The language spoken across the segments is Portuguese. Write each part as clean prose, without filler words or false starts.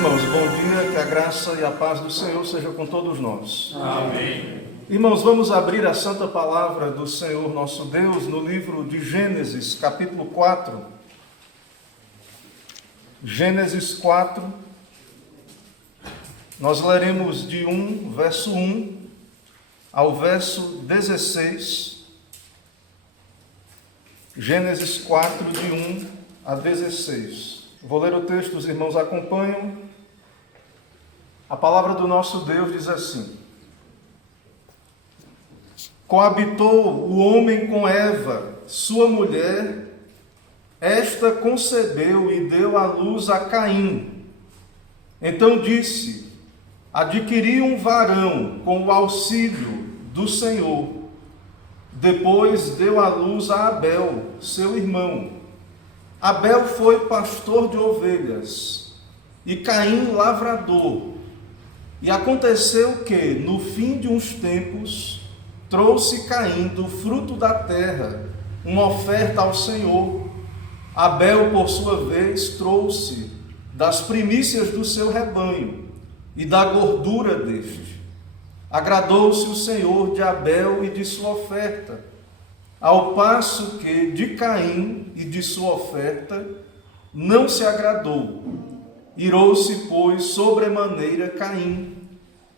Irmãos, bom dia, que a graça e a paz do Senhor seja com todos nós. Amém. Irmãos, vamos abrir a santa palavra do Senhor nosso Deus no livro de Gênesis, capítulo 4. Gênesis 4, nós leremos de verso 1 ao verso 16. Gênesis 4, de 1 a 16. Vou ler o texto, os irmãos acompanham. A palavra do nosso Deus diz assim: Coabitou o homem com Eva, sua mulher, esta concebeu e deu à luz a Caim. Então disse: adquiri um varão com o auxílio do Senhor. Depois deu à luz a Abel, seu irmão. Abel foi pastor de ovelhas e Caim lavrador. E aconteceu que, no fim de uns tempos, trouxe Caim do fruto da terra uma oferta ao Senhor. Abel, por sua vez, trouxe das primícias do seu rebanho e da gordura deste. Agradou-se o Senhor de Abel e de sua oferta, ao passo que de Caim e de sua oferta não se agradou. Irou-se, pois, sobremaneira Caim,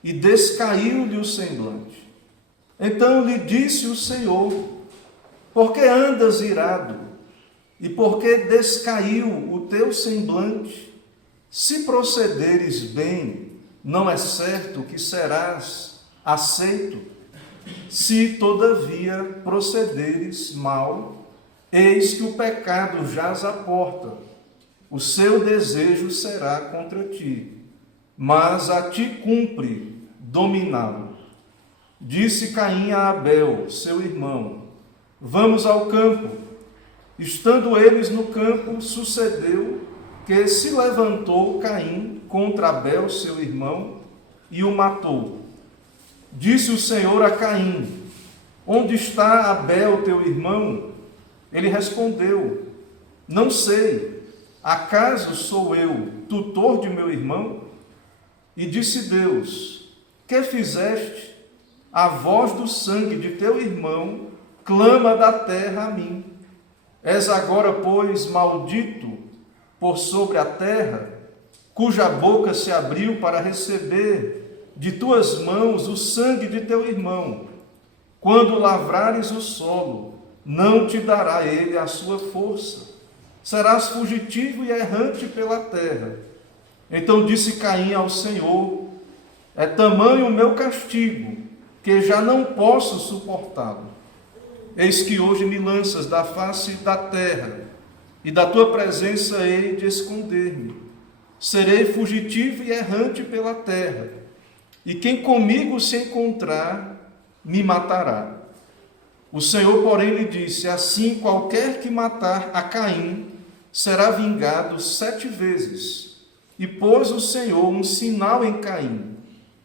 e descaiu-lhe o semblante. Então lhe disse o Senhor: por que andas irado? E por que descaiu o teu semblante? Se procederes bem, não é certo que serás aceito. Se, todavia, procederes mal, eis que o pecado jaz à porta. O seu desejo será contra ti, mas a ti cumpre dominá-lo. Disse Caim a Abel, seu irmão: vamos ao campo. Estando eles no campo, sucedeu que se levantou Caim contra Abel, seu irmão, e o matou. Disse o Senhor a Caim: onde está Abel, teu irmão? Ele respondeu: não sei. Acaso sou eu tutor de meu irmão? E disse Deus: que fizeste? A voz do sangue de teu irmão clama da terra a mim. És agora, pois, maldito por sobre a terra, cuja boca se abriu para receber de tuas mãos o sangue de teu irmão. Quando lavrares o solo, não te dará ele a sua força. Serás fugitivo e errante pela terra. Então disse Caim ao Senhor: é tamanho o meu castigo, que já não posso suportá-lo. Eis que hoje me lanças da face da terra, e da tua presença hei de esconder-me. Serei fugitivo e errante pela terra, e quem comigo se encontrar, me matará. O Senhor, porém, lhe disse: assim qualquer que matar a Caim será vingado 7 vezes. E pôs o Senhor um sinal em Caim,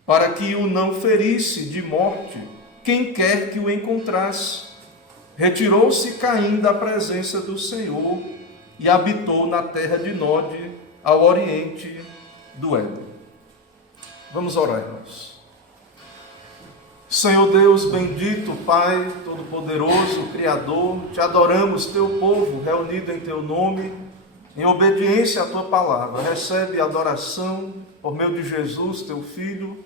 para que o não ferisse de morte quem quer que o encontrasse. Retirou-se Caim da presença do Senhor e habitou na terra de Nod, ao oriente do Éden. Vamos orar, irmãos. Senhor Deus bendito, Pai Todo-Poderoso, Criador, te adoramos, teu povo reunido em teu nome, em obediência à tua palavra. Recebe a adoração por meio de Jesus, teu Filho.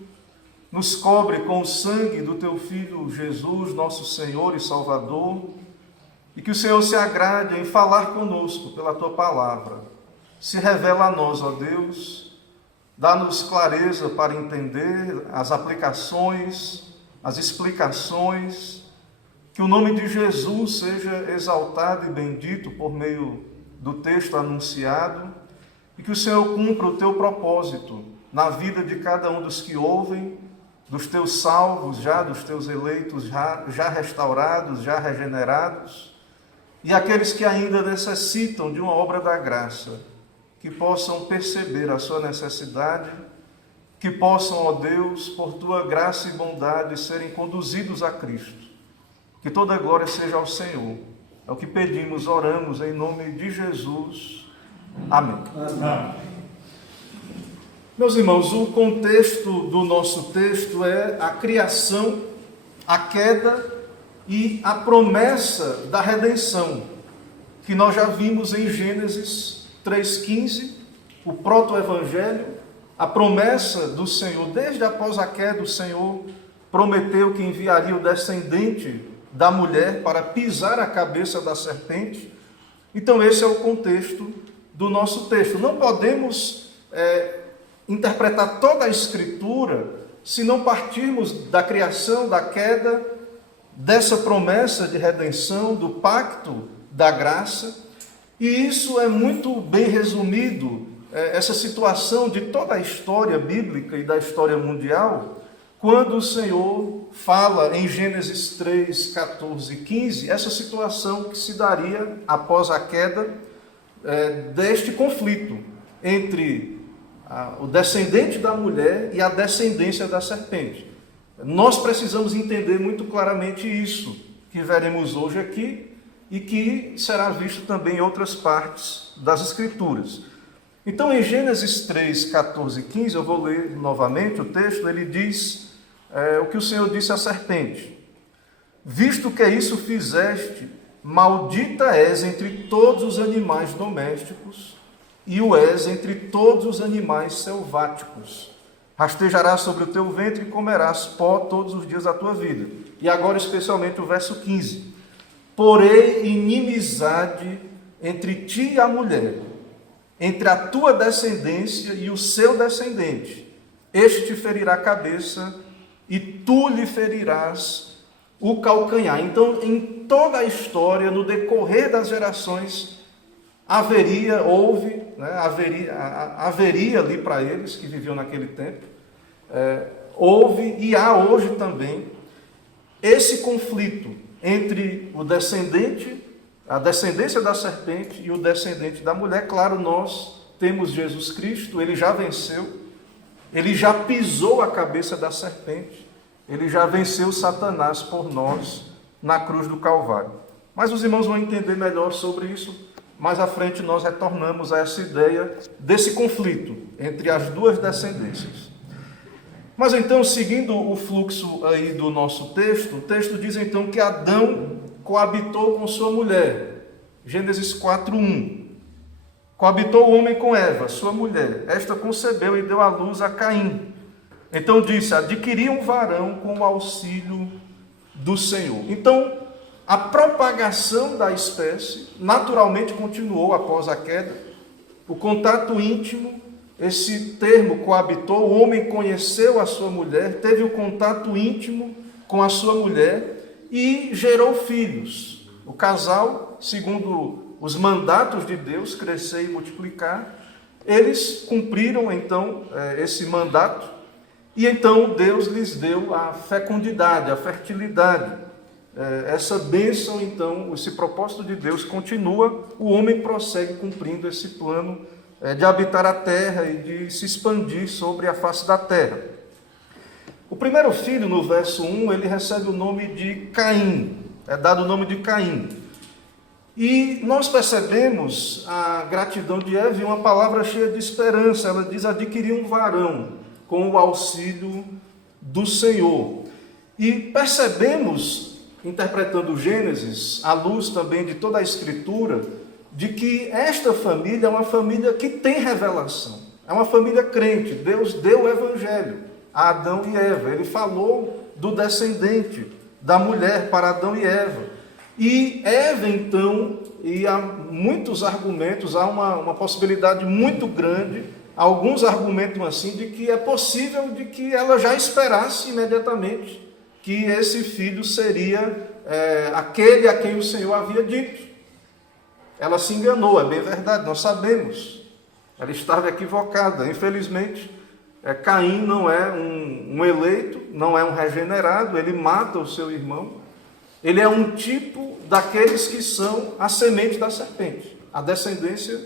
Nos cobre com o sangue do teu Filho Jesus, nosso Senhor e Salvador, e que o Senhor se agrade em falar conosco pela tua palavra. Se revela a nós, ó Deus, dá-nos clareza para entender as aplicações, as explicações, que o nome de Jesus seja exaltado e bendito por meio do texto anunciado, e que o Senhor cumpra o teu propósito na vida de cada um dos que ouvem, dos teus salvos já, dos teus eleitos já restaurados, já regenerados, e aqueles que ainda necessitam de uma obra da graça, que possam perceber a sua necessidade, que possam, ó Deus, por tua graça e bondade, serem conduzidos a Cristo. Que toda glória seja ao Senhor. É o que pedimos, oramos em nome de Jesus. Amém. Amém. Meus irmãos, o contexto do nosso texto é a criação, a queda e a promessa da redenção, que nós já vimos em Gênesis 3,15, o proto-evangelho, a promessa do Senhor. Desde após a queda, o Senhor prometeu que enviaria o descendente da mulher para pisar a cabeça da serpente. Então esse é o contexto do nosso texto. Não podemos interpretar toda a Escritura se não partirmos da criação, da queda, dessa promessa de redenção, do pacto da graça. E isso é muito bem resumido, essa situação de toda a história bíblica e da história mundial, quando o Senhor fala em Gênesis 3, 14 e 15, essa situação que se daria após a queda deste conflito entre o descendente da mulher e a descendência da serpente. Nós precisamos entender muito claramente isso, que veremos hoje aqui e que será visto também em outras partes das Escrituras. Então, em Gênesis 3, 14 e 15, eu vou ler novamente o texto. Ele diz o que o Senhor disse à serpente: visto que isso fizeste, maldita és entre todos os animais domésticos e o és entre todos os animais selváticos. Rastejarás sobre o teu ventre e comerás pó todos os dias da tua vida. E agora especialmente o verso 15. Porém inimizade entre ti e a mulher, entre a tua descendência e o seu descendente. Este te ferirá a cabeça e tu lhe ferirás o calcanhar. Então, em toda a história, no decorrer das gerações, haveria ali para eles que viviam naquele tempo, houve e há hoje também esse conflito entre o descendente, a descendência da serpente e o descendente da mulher. Claro, nós temos Jesus Cristo, ele já venceu, ele já pisou a cabeça da serpente, ele já venceu Satanás por nós na cruz do Calvário. Mas os irmãos vão entender melhor sobre isso. Mais à frente nós retornamos a essa ideia desse conflito entre as duas descendências. Mas então, seguindo o fluxo aí do nosso texto, o texto diz então que Adão coabitou com sua mulher. Gênesis 4:1. Coabitou o homem com Eva, sua mulher. Esta concebeu e deu à luz a Caim. Então disse: adquiri um varão com o auxílio do Senhor. Então, a propagação da espécie naturalmente continuou após a queda. O contato íntimo, esse termo coabitou, o homem conheceu a sua mulher, teve o contato íntimo com a sua mulher e gerou filhos. O casal, segundo os mandatos de Deus, crescer e multiplicar, eles cumpriram então esse mandato e então Deus lhes deu a fecundidade, a fertilidade. Essa bênção, então, esse propósito de Deus continua, o homem prossegue cumprindo esse plano de habitar a terra e de se expandir sobre a face da terra. O primeiro filho, no verso 1, ele recebe o nome de Caim, é dado o nome de Caim. E nós percebemos a gratidão de Eva em uma palavra cheia de esperança. Ela diz: adquirir um varão com o auxílio do Senhor. E percebemos, interpretando Gênesis, à luz também de toda a Escritura, de que esta família é uma família que tem revelação, é uma família crente. Deus deu o Evangelho a Adão e Eva, ele falou do descendente da mulher para Adão e Eva. E Eva, então, e há muitos argumentos, há uma possibilidade muito grande, alguns argumentam assim, de que é possível de que ela já esperasse imediatamente que esse filho seria aquele a quem o Senhor havia dito. Ela se enganou, é bem verdade, nós sabemos. Ela estava equivocada. Infelizmente, Caim não é um eleito, não é um regenerado, ele mata o seu irmão. Ele é um tipo daqueles que são a semente da serpente, a descendência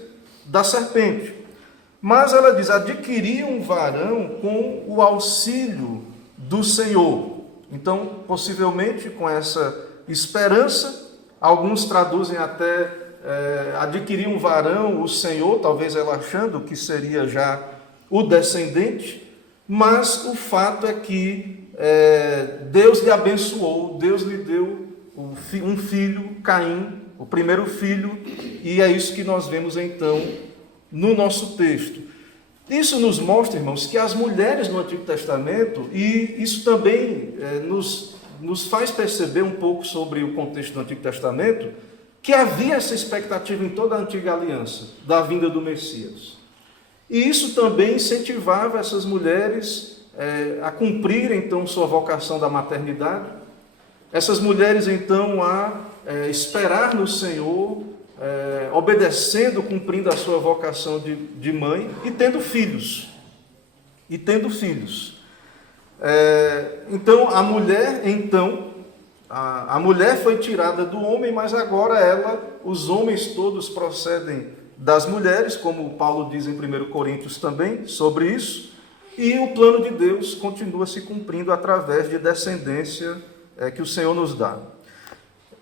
da serpente. Mas ela diz: adquirir um varão com o auxílio do Senhor. Então, possivelmente, com essa esperança, alguns traduzem até adquirir um varão, o Senhor, talvez ela achando que seria já o descendente, mas o fato é que Deus lhe abençoou, Deus lhe deu um filho, Caim, o primeiro filho, e é isso que nós vemos então no nosso texto. Isso nos mostra, irmãos, que as mulheres no Antigo Testamento, e isso também nos faz perceber um pouco sobre o contexto do Antigo Testamento, que havia essa expectativa em toda a Antiga Aliança, da vinda do Messias. E isso também incentivava essas mulheres a cumprirem, então, sua vocação da maternidade. Essas mulheres, então, a esperar no Senhor, obedecendo, cumprindo a sua vocação de mãe e tendo filhos. Então, a mulher foi tirada do homem, mas agora os homens todos procedem das mulheres, como Paulo diz em 1 Coríntios também sobre isso, e o plano de Deus continua se cumprindo através de descendência que o Senhor nos dá.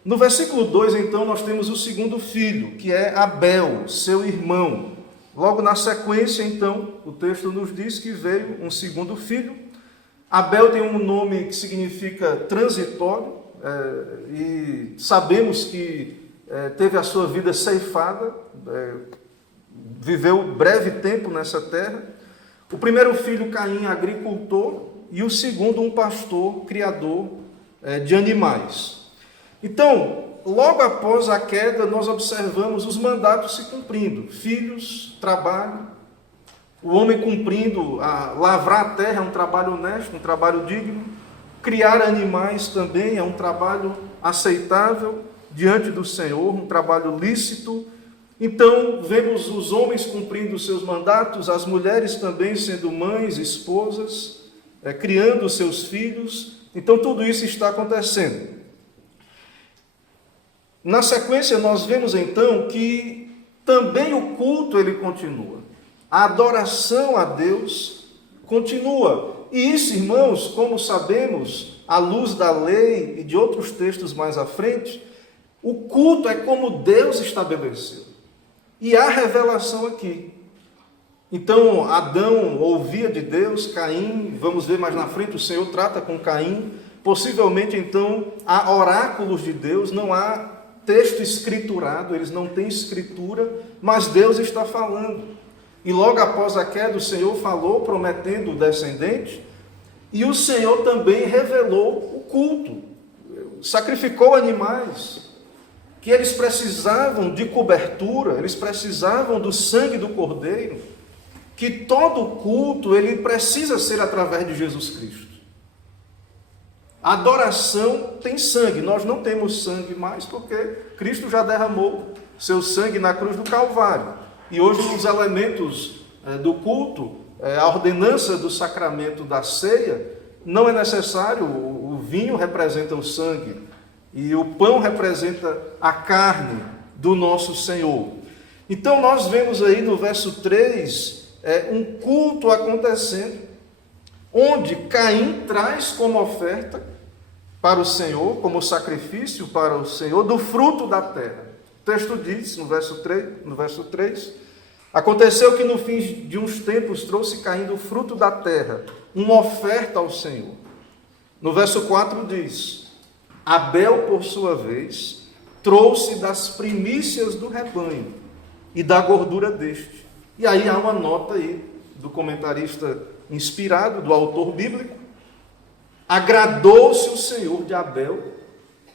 No versículo 2, então, nós temos o segundo filho, que é Abel, seu irmão. Logo na sequência, então, o texto nos diz que veio um segundo filho. Abel tem um nome que significa transitório, e sabemos que teve a sua vida ceifada, viveu breve tempo nessa terra. O primeiro filho, Caim, agricultor, e o segundo, um pastor, criador de animais. Então, logo após a queda, nós observamos os mandatos se cumprindo. Filhos, trabalho, o homem cumprindo, lavrar a terra é um trabalho honesto, um trabalho digno. Criar animais também é um trabalho aceitável diante do Senhor, um trabalho lícito. Então, vemos os homens cumprindo os seus mandatos, as mulheres também sendo mães, esposas, criando os seus filhos. Então, tudo isso está acontecendo. Na sequência, nós vemos então que também o culto ele continua. A adoração a Deus continua. E isso, irmãos, como sabemos, à luz da lei e de outros textos mais à frente, o culto é como Deus estabeleceu. E há revelação aqui. Então, Adão ouvia de Deus, Caim, vamos ver mais na frente, o Senhor trata com Caim. Possivelmente, então, há oráculos de Deus, não há texto escriturado, eles não têm escritura, mas Deus está falando. E logo após a queda, o Senhor falou, prometendo o descendente, e o Senhor também revelou o culto, sacrificou animais, que eles precisavam de cobertura, eles precisavam do sangue do Cordeiro, que todo culto ele precisa ser através de Jesus Cristo. A adoração tem sangue, nós não temos sangue mais, porque Cristo já derramou seu sangue na cruz do Calvário. E hoje os elementos do culto, a ordenança do sacramento da ceia, não é necessário, o vinho representa o sangue, e o pão representa a carne do nosso Senhor. Então nós vemos aí no verso 3, um culto acontecendo, onde Caim traz como oferta para o Senhor, como sacrifício para o Senhor, do fruto da terra. O texto diz, no verso 3, aconteceu que no fim de uns tempos trouxe Caim do fruto da terra, uma oferta ao Senhor. No verso 4 diz, Abel, por sua vez, trouxe das primícias do rebanho e da gordura deste. E aí há uma nota aí do comentarista inspirado, do autor bíblico. Agradou-se o Senhor de Abel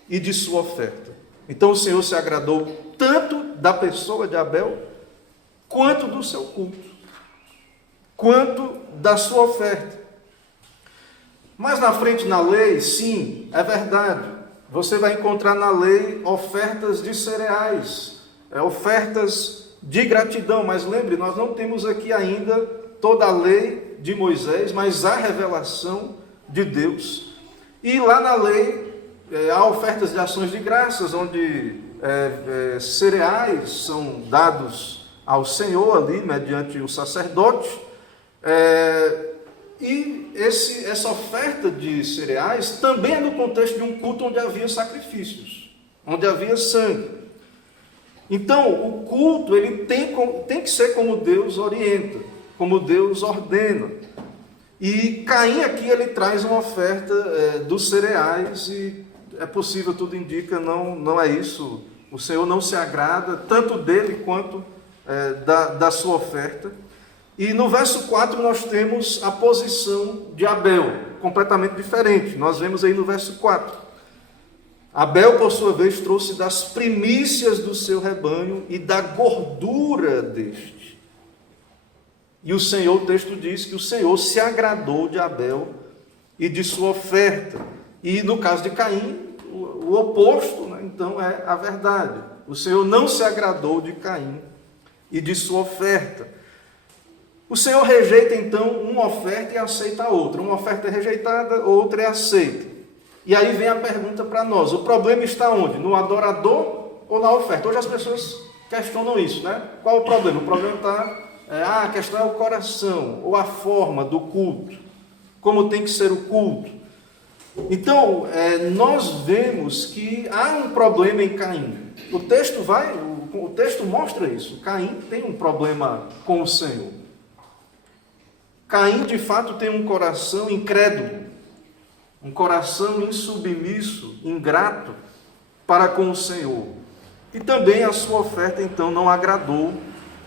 e de sua oferta. Então o Senhor se agradou tanto da pessoa de Abel, quanto do seu culto, quanto da sua oferta. Mas na frente na lei, sim, é verdade, você vai encontrar na lei ofertas de cereais, ofertas de gratidão, mas lembre, nós não temos aqui ainda toda a lei de Moisés, mas há revelação de Deus. E lá na lei há ofertas de ações de graças, onde cereais são dados ao Senhor ali, mediante o sacerdote, e essa oferta de cereais também é no contexto de um culto onde havia sacrifícios, onde havia sangue. Então, o culto ele tem que ser como Deus orienta. como Deus ordena. E Caim aqui ele traz uma oferta dos cereais e é possível, tudo indica, não é isso. O Senhor não se agrada tanto dele quanto da sua oferta. E no verso 4 nós temos a posição de Abel, completamente diferente. Nós vemos aí no verso 4. Abel, por sua vez, trouxe das primícias do seu rebanho e da gordura deste. E o Senhor, o texto diz que o Senhor se agradou de Abel e de sua oferta. E no caso de Caim, o oposto, né? Então é a verdade. O Senhor não se agradou de Caim e de sua oferta. O Senhor rejeita então uma oferta e aceita a outra. Uma oferta é rejeitada, outra é aceita. E aí vem a pergunta para nós: o problema está onde? No adorador ou na oferta? Hoje as pessoas questionam isso, né? Qual o problema? O problema está... a questão é o coração, ou a forma do culto, como tem que ser o culto. Então, nós vemos que há um problema em Caim. O texto mostra isso. Caim tem um problema com o Senhor. Caim, de fato, tem um coração incrédulo, um coração insubmisso, ingrato para com o Senhor. E também a sua oferta, então, não agradou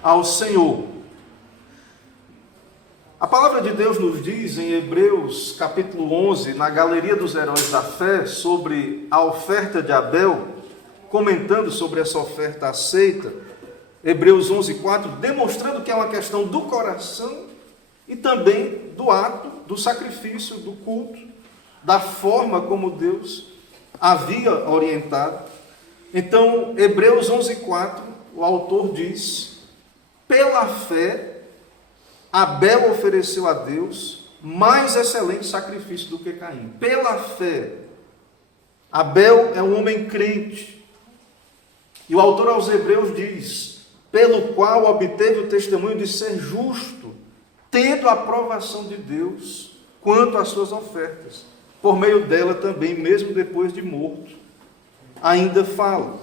ao Senhor. A palavra de Deus nos diz em Hebreus capítulo 11, na galeria dos heróis da fé, sobre a oferta de Abel, comentando sobre essa oferta aceita, Hebreus 11, 4, demonstrando que é uma questão do coração e também do ato, do sacrifício, do culto, da forma como Deus havia orientado. Então, Hebreus 11, 4, o autor diz: pela fé, Abel ofereceu a Deus mais excelente sacrifício do que Caim. Pela fé. Abel é um homem crente. E o autor aos Hebreus diz: pelo qual obteve o testemunho de ser justo, tendo a aprovação de Deus quanto às suas ofertas. Por meio dela também, mesmo depois de morto, ainda fala.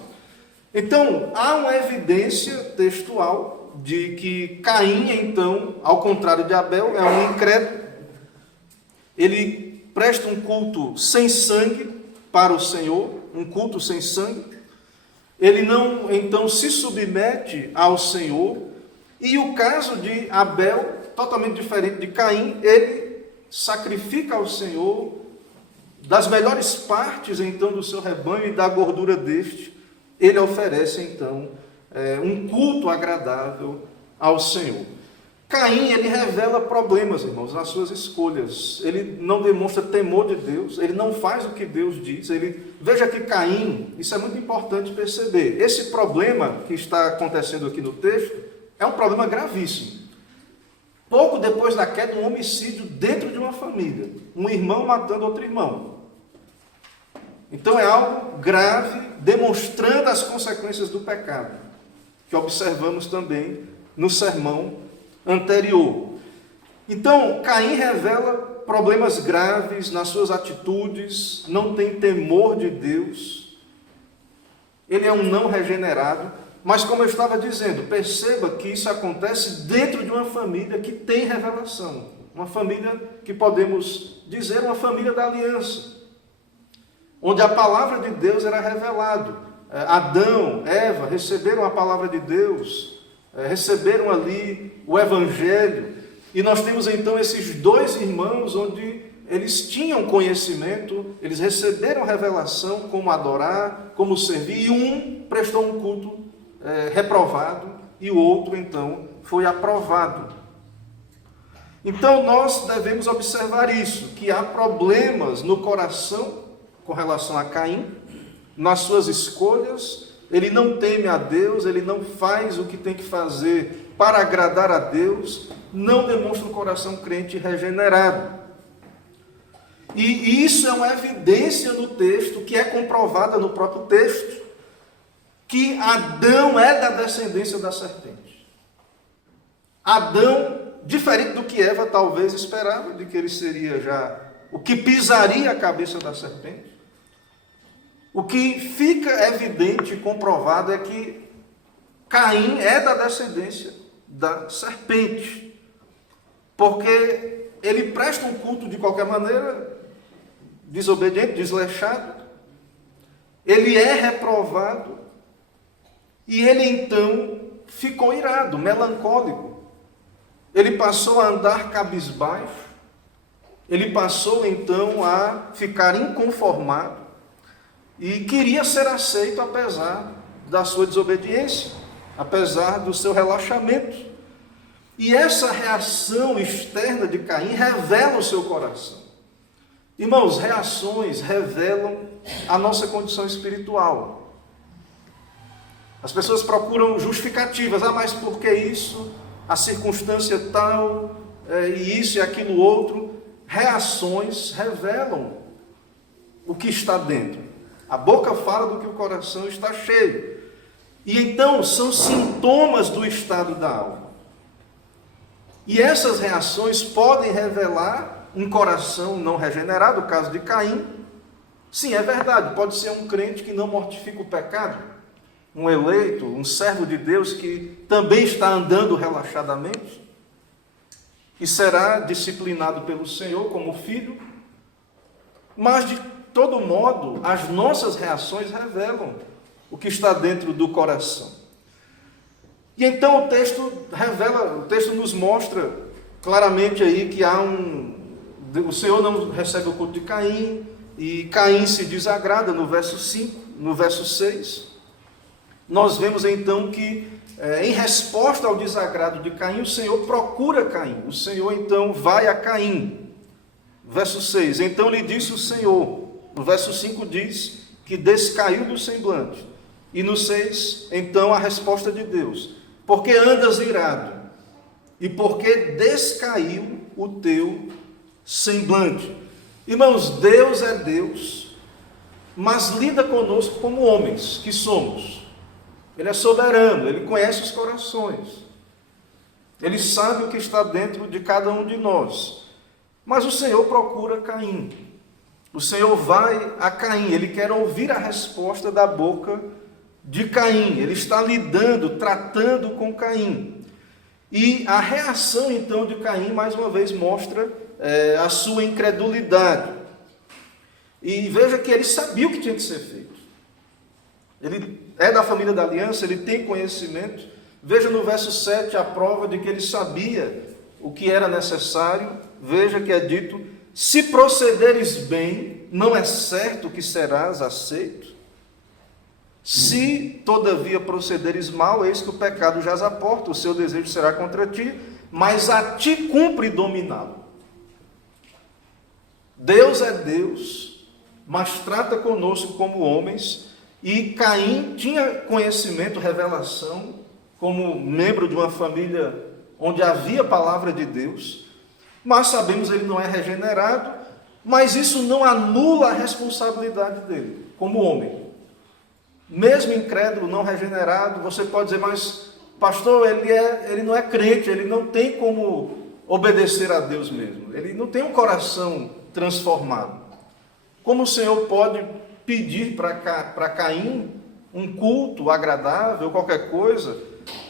Então, há uma evidência textual de que Caim, então, ao contrário de Abel, é um incrédulo. Ele presta um culto sem sangue para o Senhor, um culto sem sangue. Ele não, então, se submete ao Senhor. E o caso de Abel, totalmente diferente de Caim, ele sacrifica ao Senhor das melhores partes, então, do seu rebanho e da gordura deste. Ele oferece, então, um culto agradável ao Senhor. Caim, ele revela problemas, irmãos, nas suas escolhas. Ele não demonstra temor de Deus, ele não faz o que Deus diz. Veja que Caim, isso é muito importante perceber, esse problema que está acontecendo aqui no texto é um problema gravíssimo. Pouco depois da queda, um homicídio dentro de uma família, um irmão matando outro irmão. Então é algo grave, demonstrando as consequências do pecado, que observamos também no sermão anterior. Então, Caim revela problemas graves nas suas atitudes, não tem temor de Deus, ele é um não regenerado, mas como eu estava dizendo, perceba que isso acontece dentro de uma família que tem revelação, uma família que podemos dizer uma família da aliança, onde a palavra de Deus era revelada. Adão, Eva receberam a palavra de Deus, receberam ali o Evangelho, e nós temos então esses dois irmãos onde eles tinham conhecimento, eles receberam revelação como adorar, como servir, e um prestou um culto reprovado, e o outro então foi aprovado. Então nós devemos observar isso, que há problemas no coração com relação a Caim, nas suas escolhas. Ele não teme a Deus, ele não faz o que tem que fazer para agradar a Deus, não demonstra um coração crente regenerado. E isso é uma evidência no texto, que é comprovada no próprio texto, que Adão é da descendência da serpente. Adão, diferente do que Eva talvez esperava, de que ele seria já o que pisaria a cabeça da serpente, o que fica evidente e comprovado é que Caim é da descendência da serpente. porque ele presta um culto de qualquer maneira, desobediente, desleixado, ele é reprovado, e ele então ficou irado, melancólico. Ele passou a andar cabisbaixo, ele passou então a ficar inconformado e queria ser aceito apesar da sua desobediência, apesar do seu relaxamento. E essa reação externa de Caim revela o seu coração. Irmãos, reações revelam a nossa condição espiritual. As pessoas procuram justificativas. Mas por que isso? A circunstância tal, e isso e aquilo outro. Reações revelam o que está dentro. A boca fala do que o coração está cheio. E então são sintomas do estado da alma. E essas reações podem revelar um coração não regenerado, o caso de Caim. Sim, é verdade, pode ser um crente que não mortifica o pecado, um eleito, um servo de Deus que também está andando relaxadamente e será disciplinado pelo Senhor como filho, mas de todo modo, as nossas reações revelam o que está dentro do coração. E então o texto nos mostra claramente aí que o Senhor não recebe o culto de Caim, e Caim se desagrada no verso 5, no verso 6. Nós vemos então que, em resposta ao desagrado de Caim, o Senhor procura Caim. O Senhor então vai a Caim. Verso 6, então lhe disse o Senhor. No verso 5 diz que descaiu do semblante. E no 6, então a resposta de Deus. Porque andas irado, e porque descaiu o teu semblante. Irmãos, Deus é Deus, mas lida conosco como homens que somos. Ele é soberano, ele conhece os corações. Ele sabe o que está dentro de cada um de nós. Mas o Senhor procura Caim. O Senhor vai a Caim, ele quer ouvir a resposta da boca de Caim. Ele está lidando, tratando com Caim. E a reação então de Caim, mais uma vez, mostra a sua incredulidade. E veja que ele sabia o que tinha que ser feito. Ele é da família da aliança, ele tem conhecimento. Veja no verso 7 a prova de que ele sabia o que era necessário. Veja que é dito: se procederes bem, não é certo que serás aceito. Se, todavia, procederes mal, eis que o pecado jaz à porta, o seu desejo será contra ti, mas a ti cumpre dominá-lo. Deus é Deus, mas trata conosco como homens, e Caim tinha conhecimento, revelação, como membro de uma família onde havia a palavra de Deus, mas sabemos que ele não é regenerado, mas isso não anula a responsabilidade dele, como homem. Mesmo incrédulo, não regenerado, você pode dizer: mas pastor, ele não é crente, ele não tem como obedecer a Deus mesmo, ele não tem um coração transformado. Como o Senhor pode pedir para Caim um culto agradável, qualquer coisa?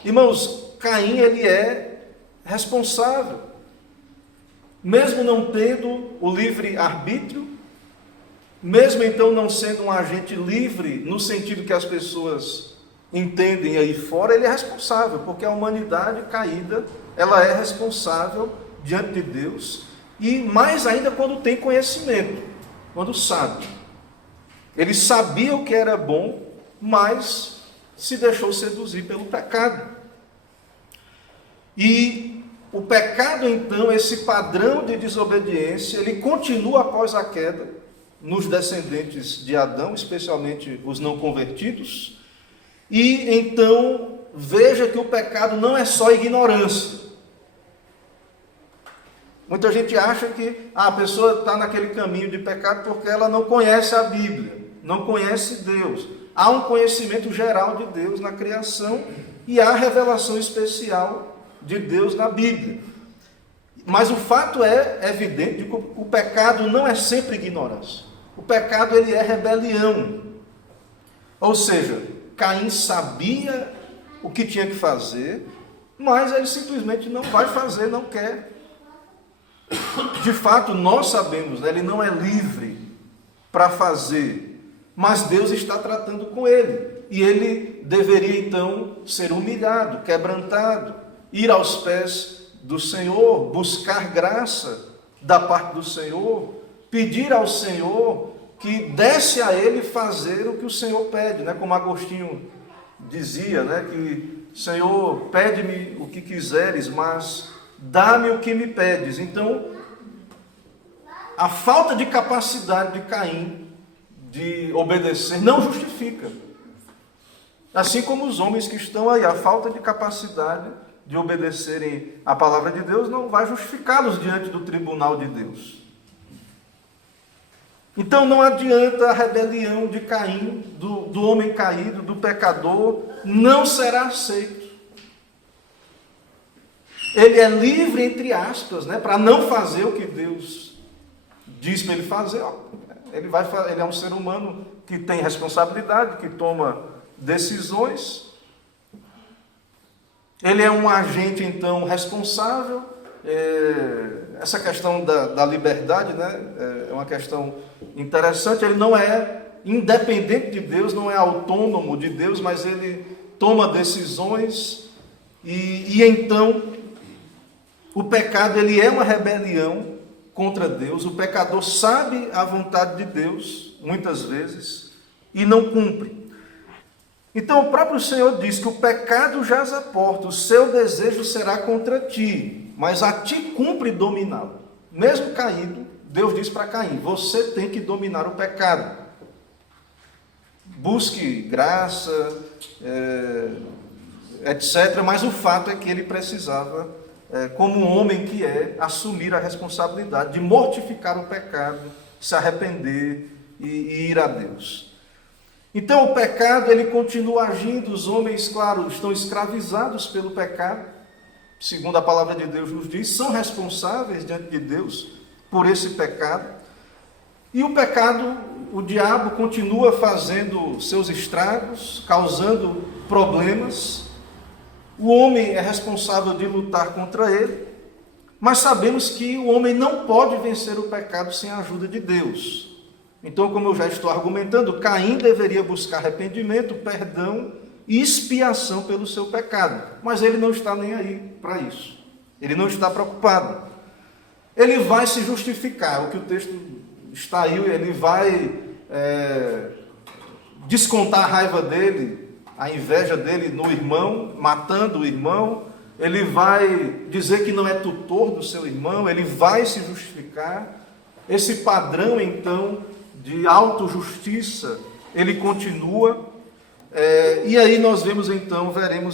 Irmãos, Caim, ele é responsável. Mesmo não tendo o livre-arbítrio, mesmo então não sendo um agente livre, no sentido que as pessoas entendem aí fora, ele é responsável, porque a humanidade caída, ela é responsável diante de Deus, e mais ainda quando tem conhecimento, quando sabe. Ele sabia o que era bom, mas se deixou seduzir pelo pecado. E o pecado, então, esse padrão de desobediência, ele continua após a queda, nos descendentes de Adão, especialmente os não convertidos. E então, veja que o pecado não é só ignorância. Muita gente acha que a pessoa está naquele caminho de pecado porque ela não conhece a Bíblia, não conhece Deus. Há um conhecimento geral de Deus na criação e há revelação especial de Deus na Bíblia. Mas o fato é evidente que o pecado não é sempre ignorância. O pecado, ele é rebelião. Ou seja, Caim sabia o que tinha que fazer, mas ele simplesmente não vai fazer, não quer. De fato, nós sabemos, né, ele não é livre para fazer, mas Deus está tratando com ele. E ele deveria então ser humilhado, quebrantado, ir aos pés do Senhor, buscar graça da parte do Senhor, pedir ao Senhor que desse a ele fazer o que o Senhor pede, né? Como Agostinho dizia, né? Que Senhor, pede-me o que quiseres, mas dá-me o que me pedes. Então, a falta de capacidade de Caim de obedecer não justifica. Assim como os homens que estão aí, a falta de capacidade de obedecerem a palavra de Deus não vai justificá-los diante do tribunal de Deus. Então não adianta a rebelião de Caim, do homem caído, do pecador, não será aceito. Ele é livre, entre aspas, né, para não fazer o que Deus diz para ele fazer. Ele é um ser humano que tem responsabilidade, que toma decisões. Ele é um agente, então, responsável. Essa questão da liberdade, né, é uma questão interessante. Ele não é independente de Deus, não é autônomo de Deus, mas ele toma decisões. E então, o pecado, ele é uma rebelião contra Deus. O pecador sabe a vontade de Deus, muitas vezes, e não cumpre. Então o próprio Senhor diz que o pecado jaz à porta, o seu desejo será contra ti, mas a ti cumpre dominá-lo. Mesmo caído, Deus diz para Caim, você tem que dominar o pecado. Busque graça, etc. Mas o fato é que ele precisava, como um homem que é, assumir a responsabilidade de mortificar o pecado, se arrepender e ir a Deus. Então o pecado, ele continua agindo, os homens, claro, estão escravizados pelo pecado, segundo a palavra de Deus nos diz, são responsáveis diante de Deus por esse pecado. E o pecado, o diabo continua fazendo seus estragos, causando problemas. O homem é responsável de lutar contra ele, mas sabemos que o homem não pode vencer o pecado sem a ajuda de Deus. Então, como eu já estou argumentando, Caim deveria buscar arrependimento, perdão e expiação pelo seu pecado. Mas ele não está nem aí para isso. Ele não está preocupado. Ele vai se justificar. O que o texto está aí, ele vai descontar a raiva dele, a inveja dele no irmão, matando o irmão. Ele vai dizer que não é tutor do seu irmão. Ele vai se justificar. Esse padrão, então, de autojustiça, ele continua, e aí nós veremos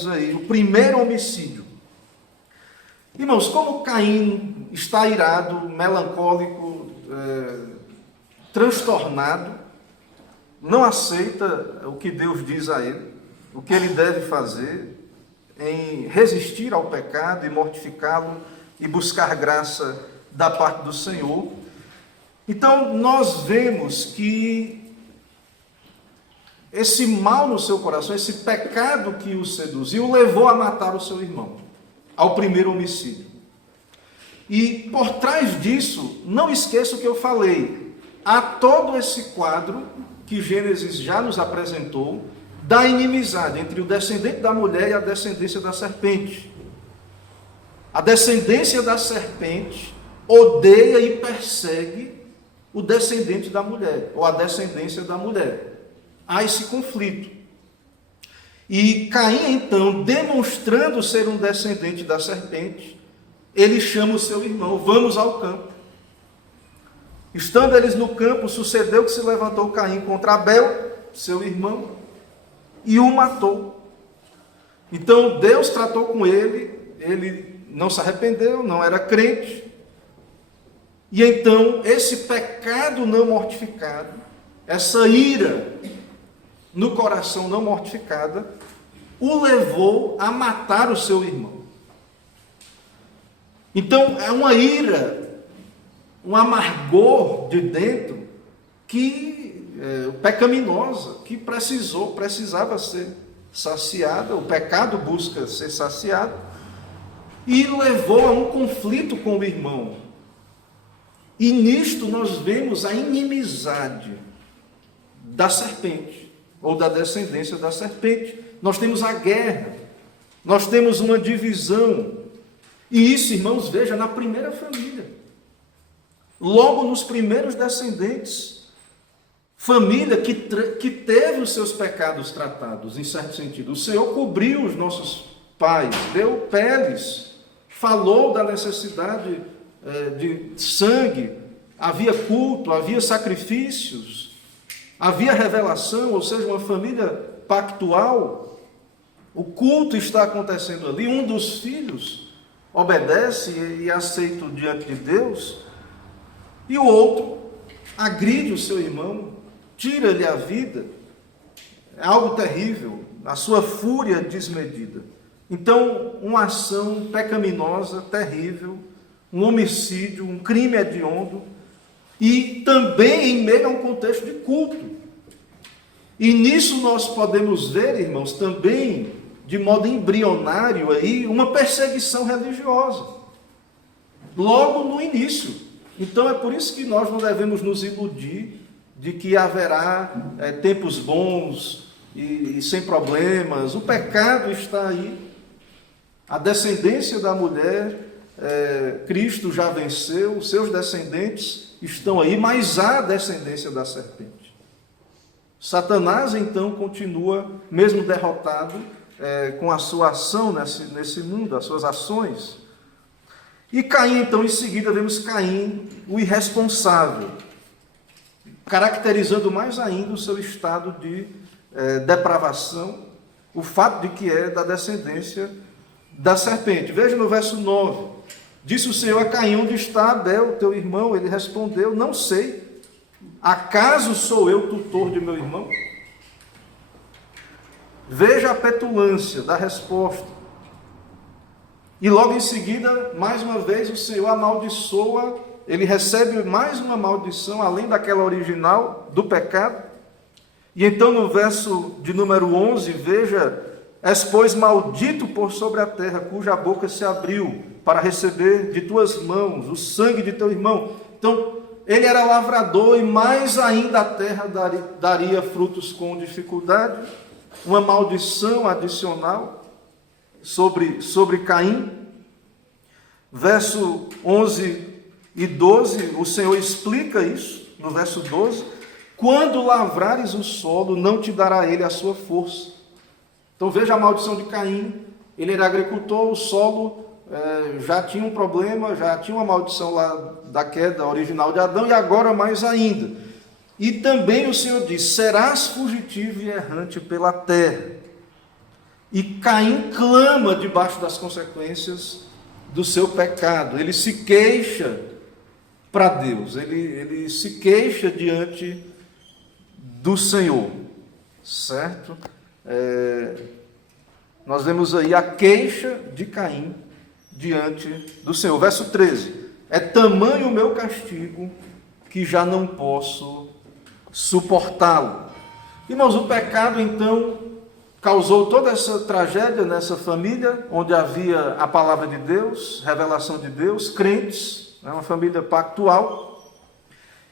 aí o primeiro homicídio. Irmãos, como Caim está irado, melancólico, transtornado, não aceita o que Deus diz a ele, o que ele deve fazer em resistir ao pecado e mortificá-lo e buscar graça da parte do Senhor. Então, nós vemos que esse mal no seu coração, esse pecado que o seduziu, levou a matar o seu irmão, ao primeiro homicídio. E por trás disso, não esqueça o que eu falei, há todo esse quadro que Gênesis já nos apresentou, da inimizade entre o descendente da mulher e a descendência da serpente. A descendência da serpente odeia e persegue o descendente da mulher, ou a descendência da mulher. Há esse conflito. E Caim, então, demonstrando ser um descendente da serpente, ele chama o seu irmão, vamos ao campo. Estando eles no campo, sucedeu que se levantou Caim contra Abel, seu irmão, e o matou. Então, Deus tratou com ele não se arrependeu, não era crente. E então, esse pecado não mortificado, essa ira no coração não mortificada, o levou a matar o seu irmão. Então, é uma ira, um amargor de dentro, pecaminosa, que precisava ser saciada. O pecado busca ser saciado, e levou a um conflito com o irmão. E nisto nós vemos a inimizade da serpente, ou da descendência da serpente. Nós temos a guerra, nós temos uma divisão. E isso, irmãos, veja, na primeira família. Logo nos primeiros descendentes. Família que teve os seus pecados tratados, em certo sentido. O Senhor cobriu os nossos pais, deu peles, falou da necessidade de sangue, havia culto, havia sacrifícios, havia revelação, ou seja, uma família pactual. O culto está acontecendo ali, um dos filhos obedece e aceita diante de Deus, e o outro agride o seu irmão, tira-lhe a vida. É algo terrível, a sua fúria desmedida. Então, uma ação pecaminosa, terrível, um homicídio, um crime hediondo, e também em meio a um contexto de culto. E nisso nós podemos ver, irmãos, também, de modo embrionário aí, uma perseguição religiosa. Logo no início. Então é por isso que nós não devemos nos iludir de que haverá tempos bons e sem problemas. O pecado está aí. A descendência da mulher, Cristo já venceu, os seus descendentes estão aí, mas há descendência da serpente. Satanás, então, continua, mesmo derrotado, com a sua ação nesse mundo, as suas ações. E Caim, então, em seguida, vemos Caim, o irresponsável, caracterizando mais ainda o seu estado de depravação, o fato de que é da descendência da serpente. Veja no verso 9, disse o Senhor a Caim: onde está Abel, teu irmão? Ele respondeu: não sei, acaso sou eu tutor de meu irmão? Veja a petulância da resposta. E logo em seguida, mais uma vez, o Senhor amaldiçoa, ele recebe mais uma maldição, além daquela original, do pecado. E então no verso de número 11, veja: és, pois, maldito por sobre a terra, cuja boca se abriu, para receber de tuas mãos o sangue de teu irmão. Então, ele era lavrador, e mais ainda a terra daria frutos com dificuldade, uma maldição adicional sobre Caim. Verso 11 e 12, o Senhor explica isso, no verso 12: quando lavrares o solo, não te dará ele a sua força. Então veja a maldição de Caim. Ele era agricultor, o solo já tinha um problema, já tinha uma maldição lá da queda original de Adão, e agora mais ainda. E também o Senhor diz: serás fugitivo e errante pela terra. E Caim clama debaixo das consequências do seu pecado. Ele se queixa para Deus, ele se queixa diante do Senhor, certo? Nós vemos aí a queixa de Caim diante do Senhor. Verso 13: é tamanho o meu castigo que já não posso suportá-lo. Irmãos, o pecado então causou toda essa tragédia nessa família, onde havia a palavra de Deus, revelação de Deus, crentes, uma família pactual.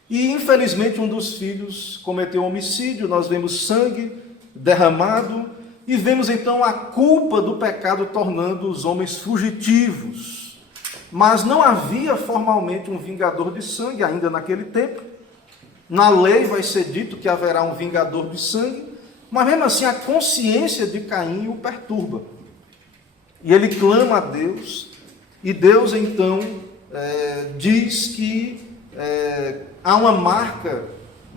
E infelizmente um dos filhos cometeu homicídio, nós vemos sangue derramado, e vemos então a culpa do pecado tornando os homens fugitivos. Mas não havia formalmente um vingador de sangue ainda naquele tempo. Na lei vai ser dito que haverá um vingador de sangue, mas mesmo assim a consciência de Caim o perturba. E ele clama a Deus, e Deus então diz que há uma marca,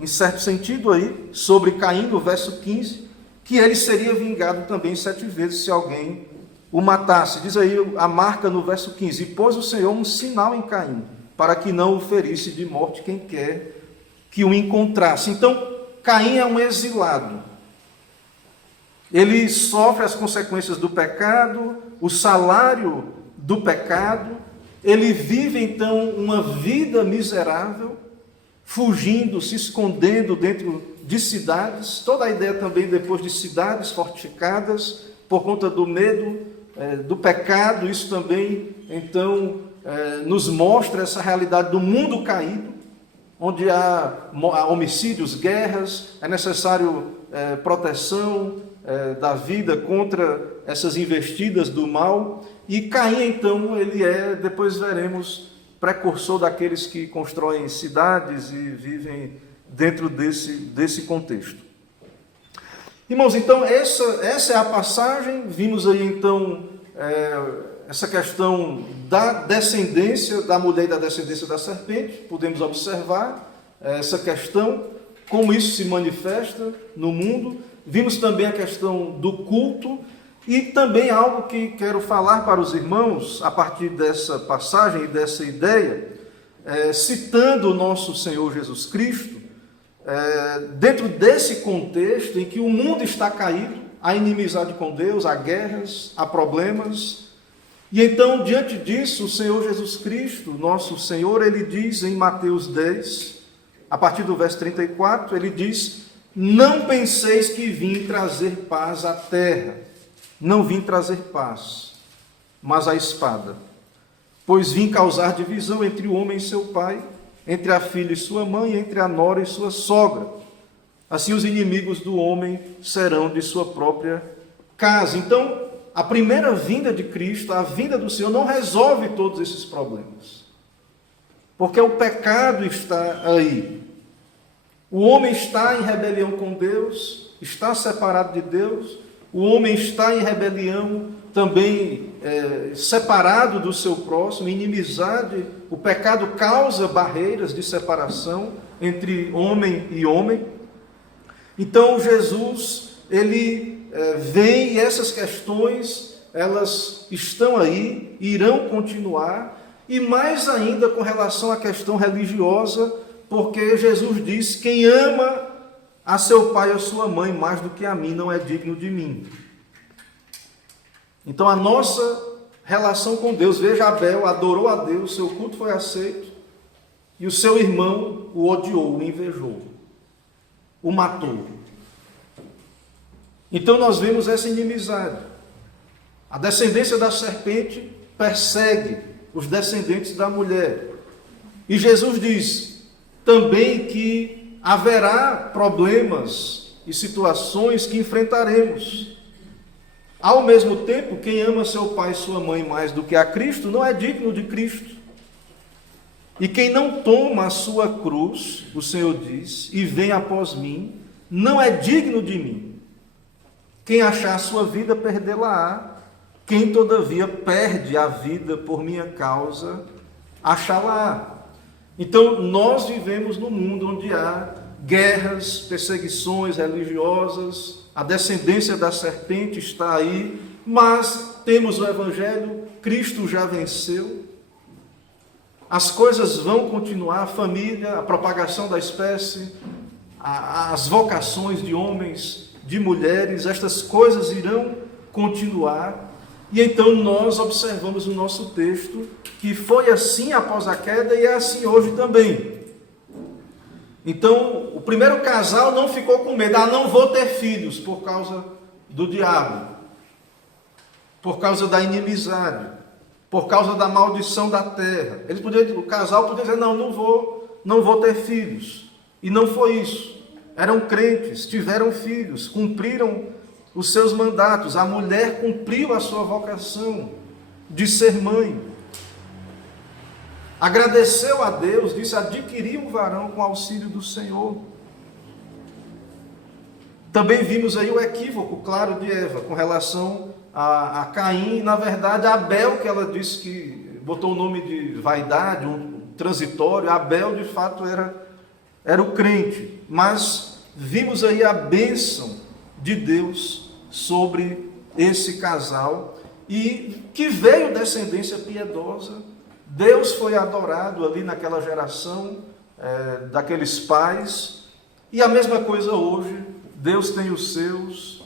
em certo sentido aí, sobre Caim, no verso 15, que ele seria vingado também 7 vezes se alguém o matasse. Diz aí a marca no verso 15: e pôs o Senhor um sinal em Caim, para que não o ferisse de morte quem quer que o encontrasse. Então, Caim é um exilado. Ele sofre as consequências do pecado, o salário do pecado. Ele vive então uma vida miserável, fugindo, se escondendo dentro de cidades. Toda a ideia também depois de cidades fortificadas, por conta do medo do pecado, isso também, então, nos mostra essa realidade do mundo caído, onde há homicídios, guerras, é necessário proteção da vida contra essas investidas do mal. E Caim, então, ele depois veremos, precursor daqueles que constroem cidades e vivem dentro desse contexto. Irmãos, então, essa é a passagem. Vimos aí, então, essa questão da descendência da mulher e da descendência da serpente. Podemos observar essa questão, como isso se manifesta no mundo. Vimos também a questão do culto e também algo que quero falar para os irmãos a partir dessa passagem e dessa ideia, citando o nosso Senhor Jesus Cristo, dentro desse contexto em que o mundo está caído, há inimizade com Deus, há guerras, há problemas. E então, diante disso, o Senhor Jesus Cristo, nosso Senhor, ele diz em Mateus 10, a partir do verso 34, ele diz: não penseis que vim trazer paz à terra. Não vim trazer paz, mas a espada. Pois vim causar divisão entre o homem e seu pai, entre a filha e sua mãe, entre a nora e sua sogra. Assim os inimigos do homem serão de sua própria casa. Então, a primeira vinda de Cristo, a vinda do Senhor, não resolve todos esses problemas. Porque o pecado está aí. O homem está em rebelião com Deus, está separado de Deus. O homem está em rebelião também, separado do seu próximo, inimizade. O pecado causa barreiras de separação entre homem e homem. Então Jesus, ele vem, e essas questões, elas estão aí, irão continuar, e mais ainda com relação à questão religiosa, porque Jesus diz: quem ama a seu pai ou a sua mãe mais do que a mim não é digno de mim. Então a nossa relação com Deus, veja, Abel adorou a Deus, seu culto foi aceito, e o seu irmão o odiou, o invejou, o matou. Então nós vemos essa inimizade. A descendência da serpente persegue os descendentes da mulher. E Jesus diz também que haverá problemas e situações que enfrentaremos. Ao mesmo tempo, quem ama seu pai e sua mãe mais do que a Cristo não é digno de Cristo. E quem não toma a sua cruz, o Senhor diz, e vem após mim, não é digno de mim. Quem achar a sua vida, perdê-la-á. Quem, todavia, perde a vida por minha causa, achá-la-á. Então, nós vivemos num mundo onde há guerras, perseguições religiosas, a descendência da serpente está aí, mas temos o Evangelho, Cristo já venceu. As coisas vão continuar, a família, a propagação da espécie, as vocações de homens, de mulheres, estas coisas irão continuar. E então nós observamos no nosso texto que foi assim após a queda e é assim hoje também. Então, o primeiro casal não ficou com medo, não vou ter filhos por causa do diabo, por causa da inimizade, por causa da maldição da terra. O casal podia dizer, não vou ter filhos. E não foi isso. Eram crentes, tiveram filhos, cumpriram os seus mandatos. A mulher cumpriu a sua vocação de ser mãe. Agradeceu a Deus, disse, adquiri um varão com auxílio do Senhor. Também vimos aí o equívoco, claro, de Eva, com relação a Caim, na verdade, Abel, que ela disse que botou o nome de vaidade, um transitório. Abel, de fato, era o crente, mas vimos aí a bênção de Deus sobre esse casal, e que veio descendência piedosa. Deus foi adorado ali naquela geração, daqueles pais, e a mesma coisa hoje. Deus tem os seus.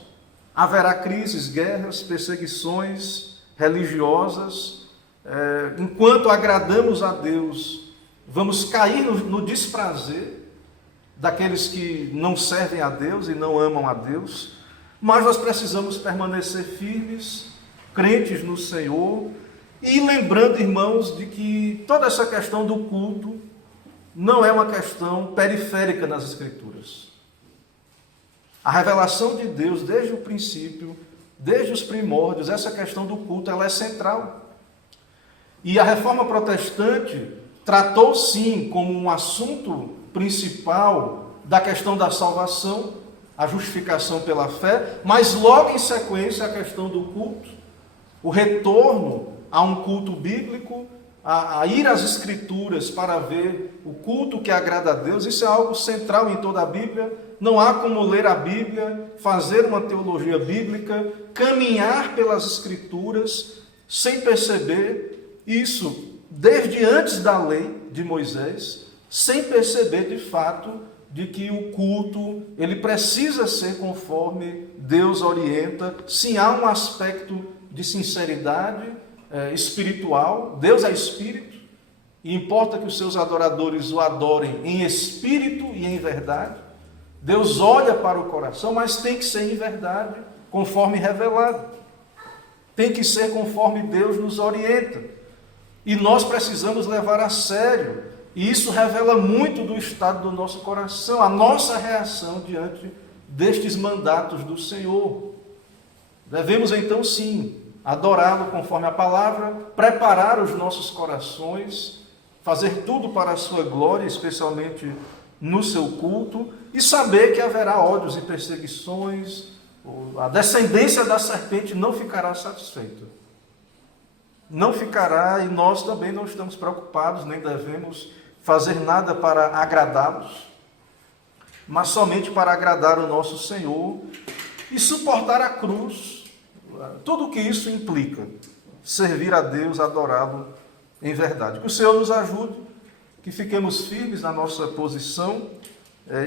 Haverá crises, guerras, perseguições religiosas. Enquanto agradamos a Deus, vamos cair no desprazer daqueles que não servem a Deus e não amam a Deus. Mas nós precisamos permanecer firmes crentes no Senhor, e lembrando, irmãos, de que toda essa questão do culto não é uma questão periférica nas Escrituras. A revelação de Deus, desde o princípio, desde os primórdios, essa questão do culto, ela é central. E a Reforma Protestante tratou, sim, como um assunto principal da questão da salvação, a justificação pela fé, mas logo em sequência a questão do culto, o retorno a um culto bíblico, a ir às Escrituras para ver o culto que agrada a Deus. Isso é algo central em toda a Bíblia. Não há como ler a Bíblia, fazer uma teologia bíblica, caminhar pelas Escrituras sem perceber isso desde antes da lei de Moisés, sem perceber de fato de que o culto ele precisa ser conforme Deus orienta. Sim, há um aspecto de sinceridade espiritual. Deus é espírito e importa que os seus adoradores o adorem em espírito e em verdade. Deus olha para o coração, mas tem que ser em verdade, conforme revelado. Tem que ser conforme Deus nos orienta. E nós precisamos levar a sério. E isso revela muito do estado do nosso coração, a nossa reação diante destes mandatos do Senhor. Devemos então, sim, adorá-lo conforme a palavra, preparar os nossos corações, fazer tudo para a sua glória, especialmente no seu culto, e saber que haverá ódios e perseguições. A descendência da serpente não ficará satisfeita. Não ficará, e nós também não estamos preocupados, nem devemos fazer nada para agradá-los, mas somente para agradar o nosso Senhor e suportar a cruz, tudo o que isso implica, servir a Deus, adorá-lo em verdade. Que o Senhor nos ajude, que fiquemos firmes na nossa posição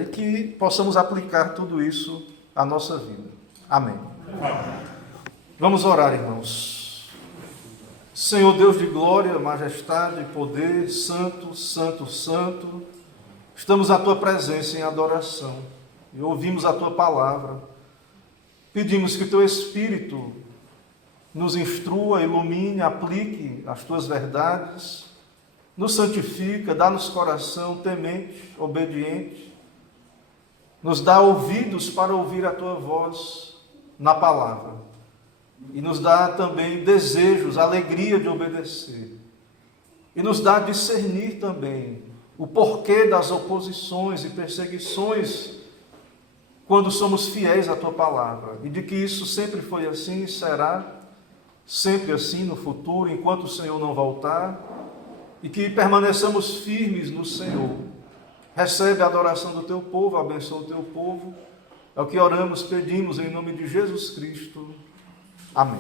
e que possamos aplicar tudo isso à nossa vida. Amém. Vamos orar, irmãos. Senhor Deus de glória, majestade, poder, santo, santo, santo, estamos à tua presença em adoração e ouvimos a tua palavra. Pedimos que o teu Espírito nos instrua, ilumine, aplique as tuas verdades, nos santifica, dá-nos coração temente, obediente, nos dá ouvidos para ouvir a tua voz na palavra. E nos dá também desejos, alegria de obedecer. E nos dá discernir também o porquê das oposições e perseguições quando somos fiéis à tua palavra. E de que isso sempre foi assim e será sempre assim no futuro, enquanto o Senhor não voltar. E que permaneçamos firmes no Senhor. Recebe a adoração do teu povo, abençoa o teu povo. É o que oramos, pedimos em nome de Jesus Cristo. Amém.